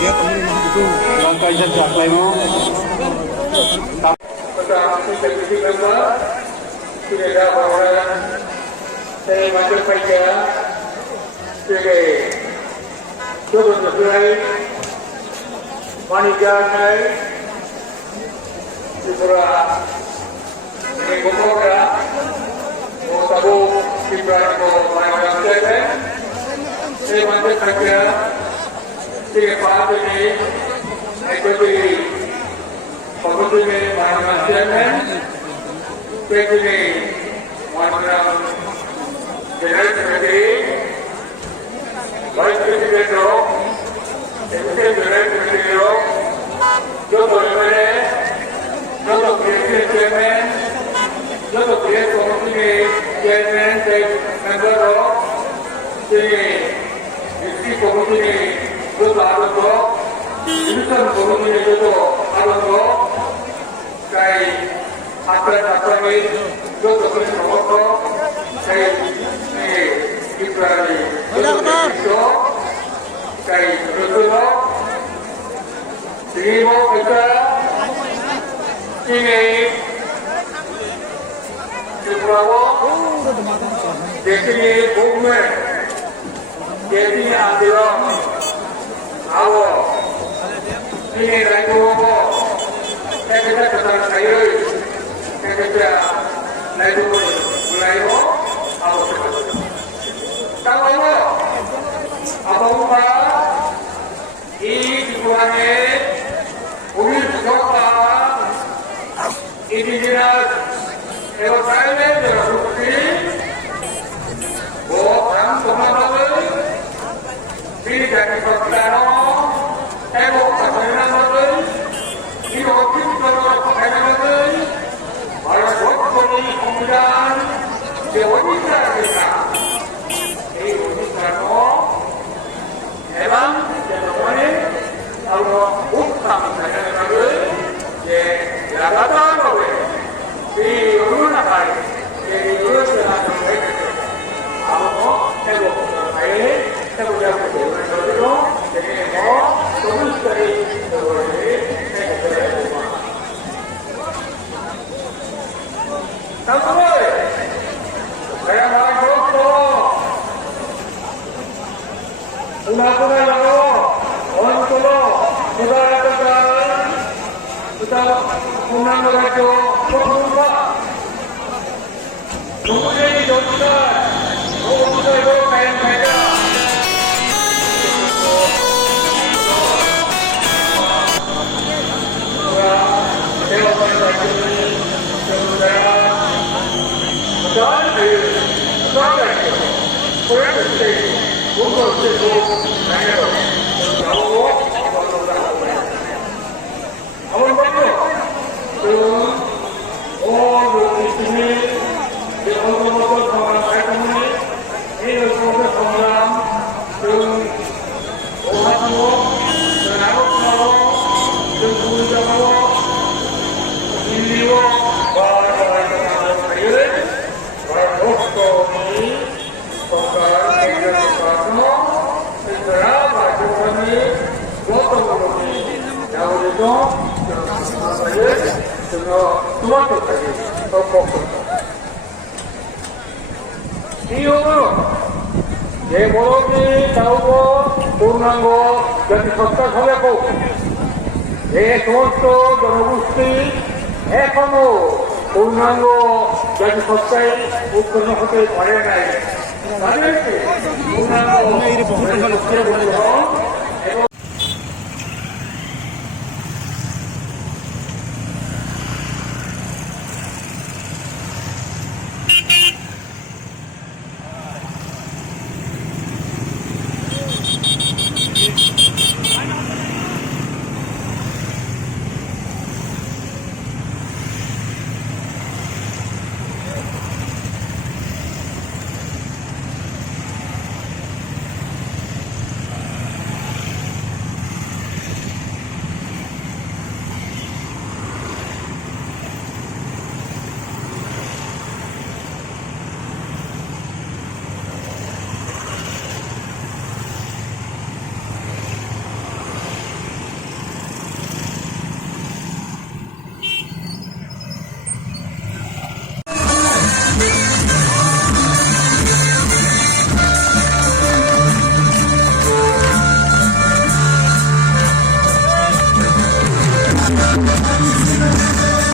Langkah jejak Pleno. Sudah bahwa saya masuk saja sebagai turun sesuai wanita saya setelah mengumumkan mau tahu Ibrahim Muhammad saya masuk saja sebagai Pak ini ikuti pembentukan Muhammad Presiden Muhammad General Secretary, Vice President Rock, Assistant General Secretary Rock, Joto Emane, Joto President Chairman, Joto President Committee Chairman Member Rock, District Committee Joto Arun Rock, Division Committee Joto Arun Rock, Kai Atas Joto President Rock, Kai Ibrahim Kai Joto Simo kita ini Suprawo Jadi Bukme Jadi Adil Awo ini Rayu saya kita kesal saya kita Rayu mulai Awo kalau apa ini dikurangnya 우리 부족과 indigenous environment 여러분들이 당 동남아를 미리자기 법단어 행복한 것을 이로 팀적으로 가능함을 말로 조건이 공부한 제 원인자입니다. 이 원인자로 대방 대동원의 바로 옥상 자연을 이제 라가다로에 이 요나가이 이 요나가이 아무 해보고의 해보자고 되는 것으로 되게 더 좋은 시간이 되어버리게 해보자. 다음으로 내가 말했고 운하구나로 원소로 부다했던 부다 공남고등학교 소통과 동문회의 조치가 노동부서로 가연하자 이후로 예모로지 나오고 보는 거 여기 섰다 서겠고 예 돈도 여러분들이 에코노 보는 거 여기 섰다 웃고는 호텔 관련해 맞을지 보는 거 이렇게 보는 거